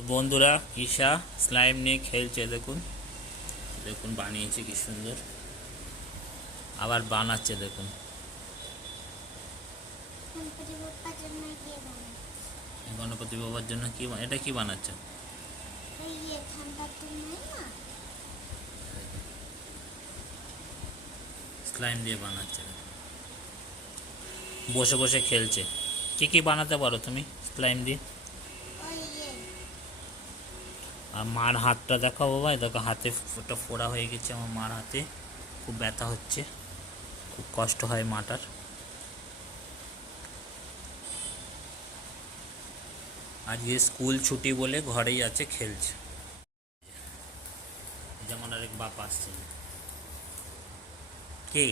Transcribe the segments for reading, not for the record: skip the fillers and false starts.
তো বন্ধুরা ঈশা স্লাইম নিয়ে খেলছে, দেখুন দেখুন বানিয়েছে কি সুন্দর, আবার বানাচ্ছে দেখুন। গণপতি বাবার জন্য কি এটা কি বানাচ্ছে? স্লাইম দিয়ে বানাচ্ছে, বসে বসে খেলছে। কি কি বানাতে পারো তুমি স্লাইম দিয়ে? আর মার হাতটা দেখাও বাবা, দেখো হাতে ওটা ফোড়া হয়ে গেছে আমার মার হাতে, খুব ব্যথা হচ্ছে, খুব কষ্ট হয় মাটার। আজকে স্কুল ছুটি বলে ঘরেই আছে, খেলছে। যেমন আরেক বাপ আসছে। কে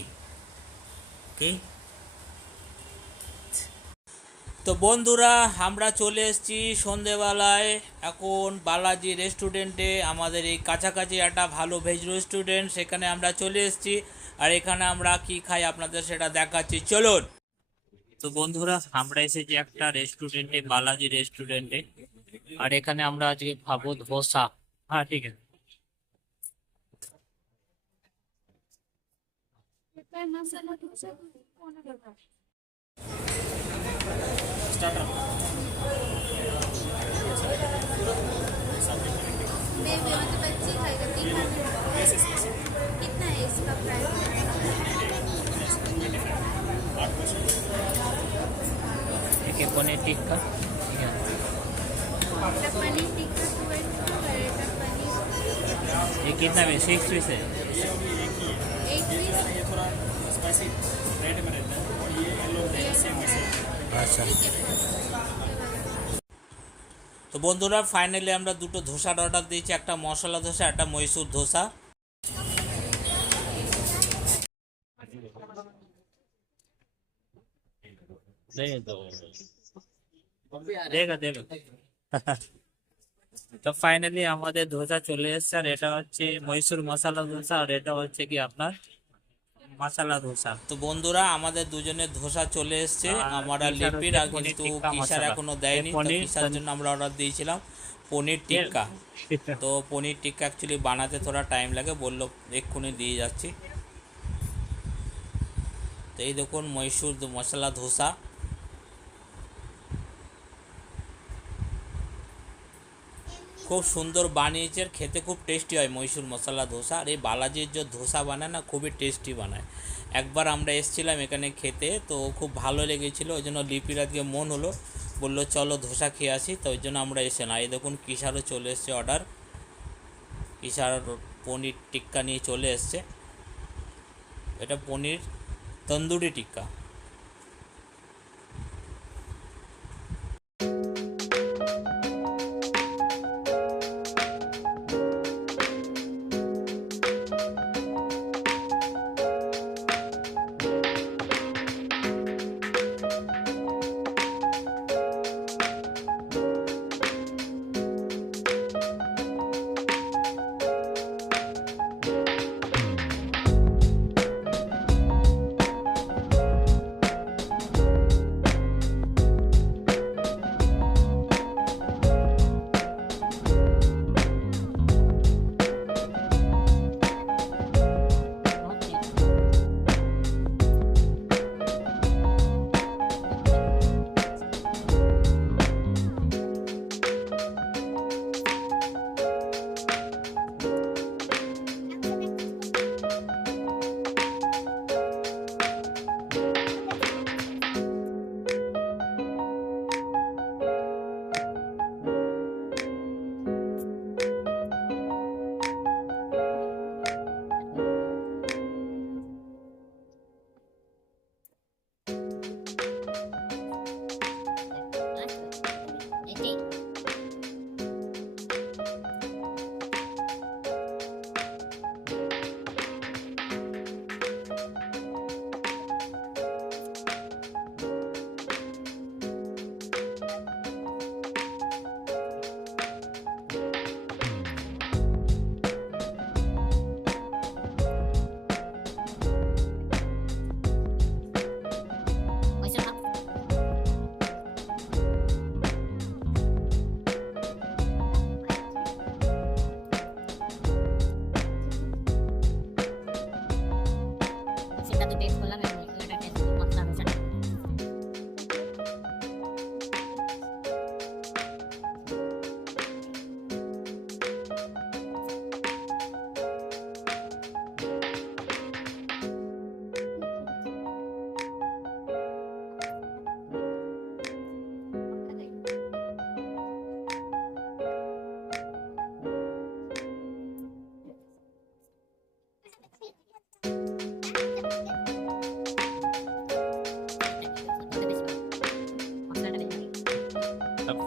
কে তো বন্ধুরা আমরা চলে এসেছি সন্ধেবেলায় এখন বালাজি রেস্টুরেন্টে। আমাদের এই কাছাকাছি একটা ভালো ভেজ রেস্টুরেন্ট, সেখানে আমরা চলে এসেছি। আর এখানে আমরা কি খাই আপনাদের সেটা দেখাচ্ছি, চলুন। তো বন্ধুরা আমরা এসেছি একটা রেস্টুরেন্টে, বালাজি রেস্টুরেন্টে। আর এখানে আমরা আজকে খাবো ধোসা। হ্যাঁ ঠিক আছে। बेबी मतलब बच्चे खाएगा तीखा कितना है इसका एक है पनीर टिक्का, प्राइस पनीर टिक्का 2 करेगा पनीर ये कितना में 6 पीस है? एक पीस আচ্ছা। তো বন্ধুরা ফাইনালি আমরা দুটো ধোসার অর্ডার দিয়েছি, একটা মশলা ধোসা, একটা মহীশূর ধোসা। দেখো দেখো তো ফাইনালি আমাদের ধোসা চলে এসেছে। আর এটা হচ্ছে মহীশূর মশলা ধোসা, আর এটা হচ্ছে কি আপনার মশলা ধোসা। তো বন্ধুরা আমাদের দুজনের ধোসা চলে এসেছে। আমরা লিপির আর কিন্তু কিসার এখনো দেয়নি, তো কিসার জন্য আমরা অর্ডার দিয়েছিলাম পনির টিক্কা। তো পনির টিক্কা অ্যাকচুয়ালি বানাতে থোড়া টাইম লাগে, বললো এক্ষুনি দিয়ে যাচ্ছি। তো এই দেখুন মহীশূর মশলা ধোসা। খুব সুন্দর বানিয়েছে, খেতে খুব টেস্টি হয় মহীশূর মশলা ধোসা। আর এই বালাজির যে ধোসা বানায় না, খুবই টেস্টি বানায়। একবার আমরা এসেছিলাম এখানে খেতে, তো খুব ভালো লেগেছিলো, ওই জন্য লিপির আজকে মন হলো, বললো চলো ধোসা খেয়ে আসি, তো ওই জন্য আমরা এসে না। এই দেখুন কিসারও চলে এসছে অর্ডার, কিসার পনির টিক্কা নিয়ে চলে এসছে। এটা পনির তন্দুরি টিক্কা।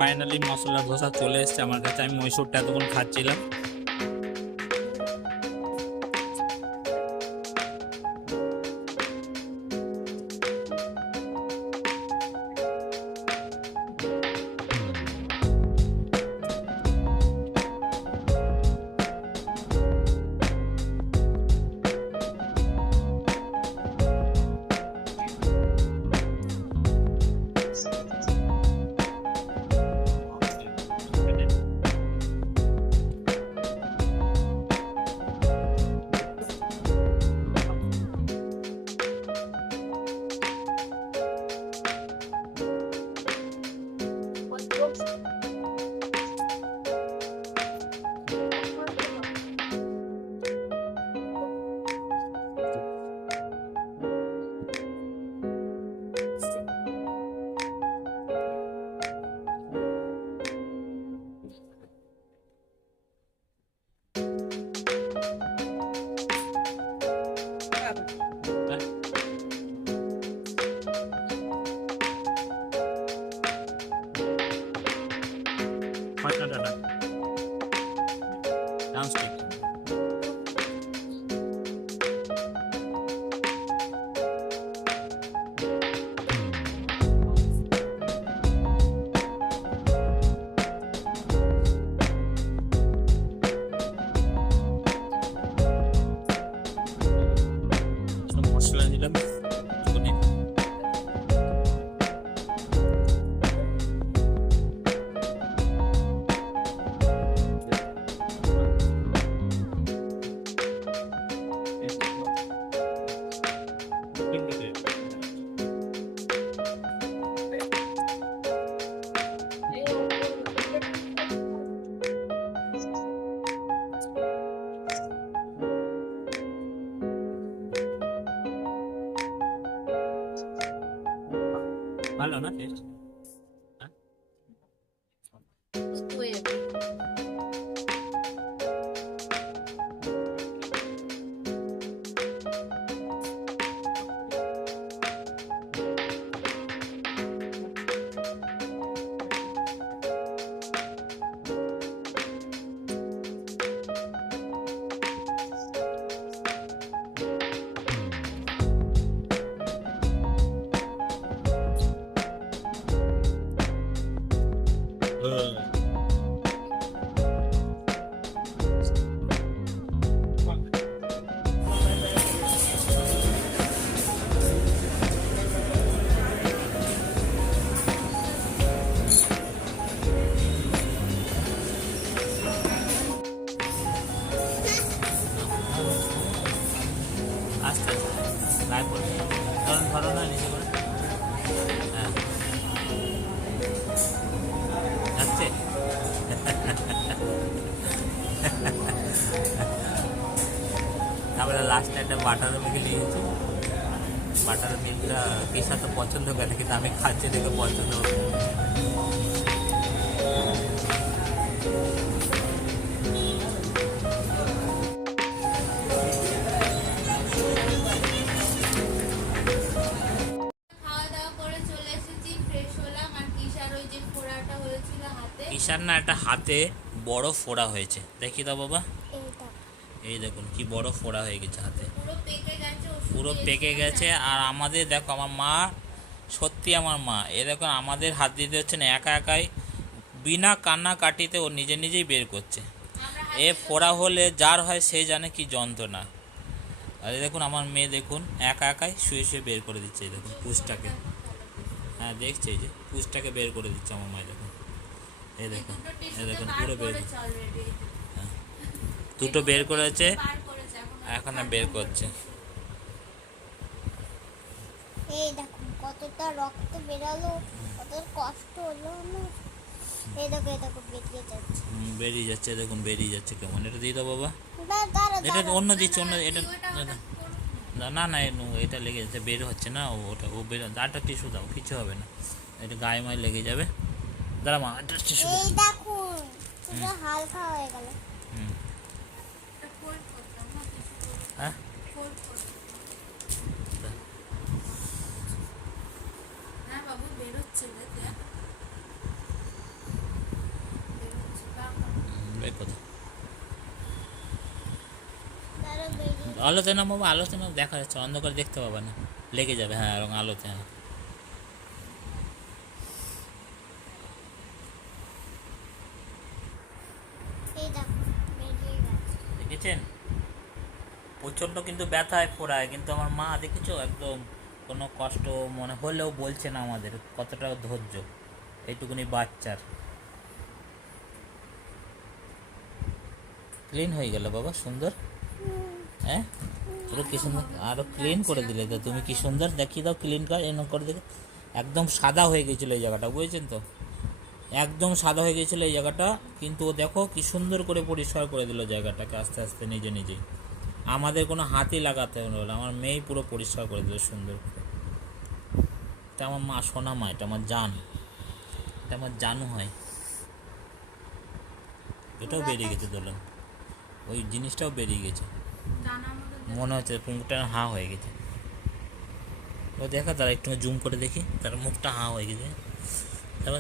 ফাইনালি মশলা ধোসা চলে এসেছে আমার কাছে। আমি মহীশূরটা এতক্ষণ খাচ্ছিলাম। মশলা দিলাম একটুখানি। ভালো না টেস্ট? Wait. আস্তে আস্তে গায়ে পড়বে, কারণ ধরো না নিচে করে। হ্যাঁ যাচ্ছে। তারপরে লাস্টে একটা বাটার মিল্ক নিয়েছি। বাটার মিল্কটা কেশা তো পছন্দ করে, কিন্তু আমি খাচ্ছি দেখে পছন্দ হবে। খাওয়া দাওয়া করে চলে এসেছি, ফ্রেশ হলাম। আর কিশার ওই যে ফোড়াটা হয়েছিল হাতে, ঈশান না একটা হাতে বড় ফোড়া হয়েছে, দেখি দাও বাবা। এইটা এই দেখুন কি বড় ফোড়া হয়ে গেছে হাতে, পুরো পেকে গেছে। ওষুধ পুরো দিয়েছিলাম পেকে গেছে। ডাক্তার। আর আমাদের দেখো, আমার মা সত্যি আমার মা, এ দেখুন আমাদের হাত দিতে হচ্ছে না, একা একাই বিনা কান্নাকাটিতে ও নিজে নিজেই বের করছে। আমরা এ ফোড়া হলে যার হয় সে জানে কি যন্ত্রণা। আর এই দেখুন আমার মেয়ে দেখুন একা একাই শুয়ে শুয়ে বের করে দিচ্ছে, এই দেখুন পুষটাকে। হ্যাঁ দেখছে, এই যে পুষটাকে বের করে দিচ্ছে আমার মায়ের, দেখুন এই দেখুন, এই দেখুন পুরো বের, দুটো বের করেছে, এখন বের করছে। এই দেখুন কতটা রক্ত বেরালো, কত কষ্ট হলো আমার। এই দেখো বেরিয়ে যাচ্ছে। বেরিয়ে যাচ্ছে, দেখুন বেরিয়ে যাচ্ছে কেমন। এটা দিয়ে দাও বাবা। দাঁড়া এটা অন্য দিচ্ছে, অন্য এটা না না এটা লেগে যাচ্ছে, বের হচ্ছে না ওটা, ও বের, আটটা টিস্যু দাও, কিছু হবে না, এটা গায়ে মায়ে লেগে যাবে। দাঁড়া মা, আটটা টিস্যু। এই দেখুন পুরো হালকা হয়ে গেল। হুম হ্যাঁ হ্যাঁ বাবু বেরোচ্ছে, দেখ। এই কথা তারা বেরিয়ে আলোতে না বাবা, আলোতে না দেখা যাচ্ছে, অন্ধকার দেখতে পাবে না, লেগে যাবে। হ্যাঁ এবং আলোতে, হ্যাঁ এই দেখো বেরিয়ে গেছে। দেখেছেন? প্রচণ্ড কিন্তু ব্যথায় ফোড়ায়, কিন্তু আমার মা দেখেছো একদম কোনো কষ্ট মনে হলেও বলছে না আমাদের, কতটা ধৈর্য এইটুকুনি বাচ্চার। ক্লিন হয়ে গেল বাবা, সুন্দর। হ্যাঁ পুরো কি সুন্দর, আরো ক্লিন করে দিলে তো তুমি, কি সুন্দর দেখিয়ে দাও, ক্লিন কর এরকম করে দেখে। একদম সাদা হয়ে গেছিলো এই জায়গাটা, বুঝেছেন তো, একদম সাদা হয়ে গেছিলো এই জায়গাটা, কিন্তু ও দেখো কি সুন্দর করে পরিষ্কার করে দিল জায়গাটাকে আস্তে আস্তে নিজে নিজেই। আমাদের কোনো হাতই লাগাতে হলো না, আমার মেয়েই পুরো পরিষ্কার করে দিল সুন্দর করে। এটা আমার মা, সোনা মা, এটা আমার জান, এটা আমার জানু হয়। এটাও বেরিয়ে গেছে দোলন, ওই জিনিসটাও বেরিয়ে গেছে, ডানার মতো মনে হচ্ছে মুখটা হাঁ হয়ে গেছে। ও দেখা, তারা একটু জুম করে দেখি, তার মুখটা হাঁ হয়ে গেছে। তারপর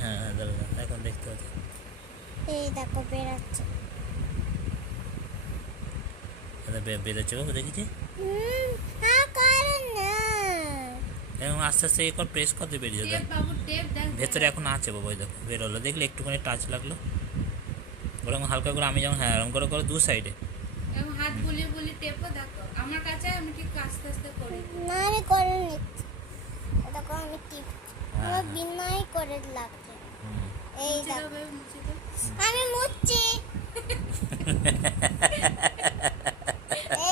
হ্যাঁ হ্যাঁ দাঁড়া, এখন দেখতে পাচ্ছি। এই দেখো বেরাচ্ছে। বেরোচ্ছে বাবু, দেখেছি। হ্যাঁ কারণ না এবং আস্তে আস্তে এরপর প্রেস করতে বেরিয়ে যাবে। টেপ বাবু, টেপ দেখ ভেতরে এখন আছে বাবা, ওই দেখো বেরোলো, দেখলে একটুখানি টাচ লাগলো, ওরকম হালকা করে আমি যেমন, হ্যাঁ এরকম করে করে দু সাইডে। এবং হাত বুলিয়ে বুলিয়ে টেপও দেখো আমার কাছে, আমি ঠিক আস্তে আস্তে করি। না আমি করে নিচ্ছি। দেখো আমি টিপছি, হ্যাঁ, আমার বিনয় করে লাগছে। এই মুছে দেখো দাও, মুছে দাও। আমি মুচ্ছি।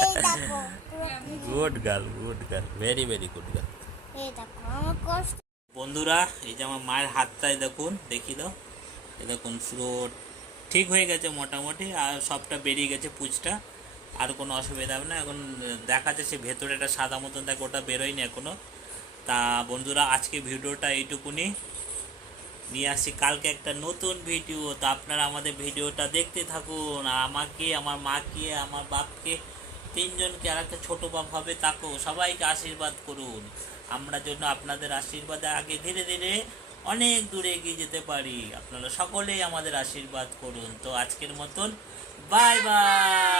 এই দেখো পুরো good girl, good girl, very very good girl. এই দেখো আমার কষ্ট। বন্ধুরা এই যে আমার মায়ের হাতটাই দেখুন, দেখি দাও, এই দেখুন পুরো ঠিক হয়ে গেছে মোটামুটি, আর সবটা বেরিয়ে গেছে পুঁজটা, আর কোনো অসুবিধা হবে না। এখন দেখা যাচ্ছে ভেতরে একটা সাদা মতন দেখো, ওটা বেরোয়নি এখনও। তা বন্ধুরা আজকে ভিডিওটা এইটুকুনি, নিয়ে আসছি কালকে একটা নতুন ভিডিও। তো আপনারা আমাদের ভিডিওটা দেখতে থাকুন, আর আমাকে, আমার মাকে, আমার বাপকে, তিনজনকে, আর একটা ছোটো বাপ হবে তাকেও, সবাইকে আশীর্বাদ করুন। আমরা জন্য আপনাদের আশীর্বাদে আগে ধীরে ধীরে অনেক দূরে এগিয়ে যেতে পারি। আপনারা সকলেই আমাদের আশীর্বাদ করুন। তো আজকের মতন বাই বাই।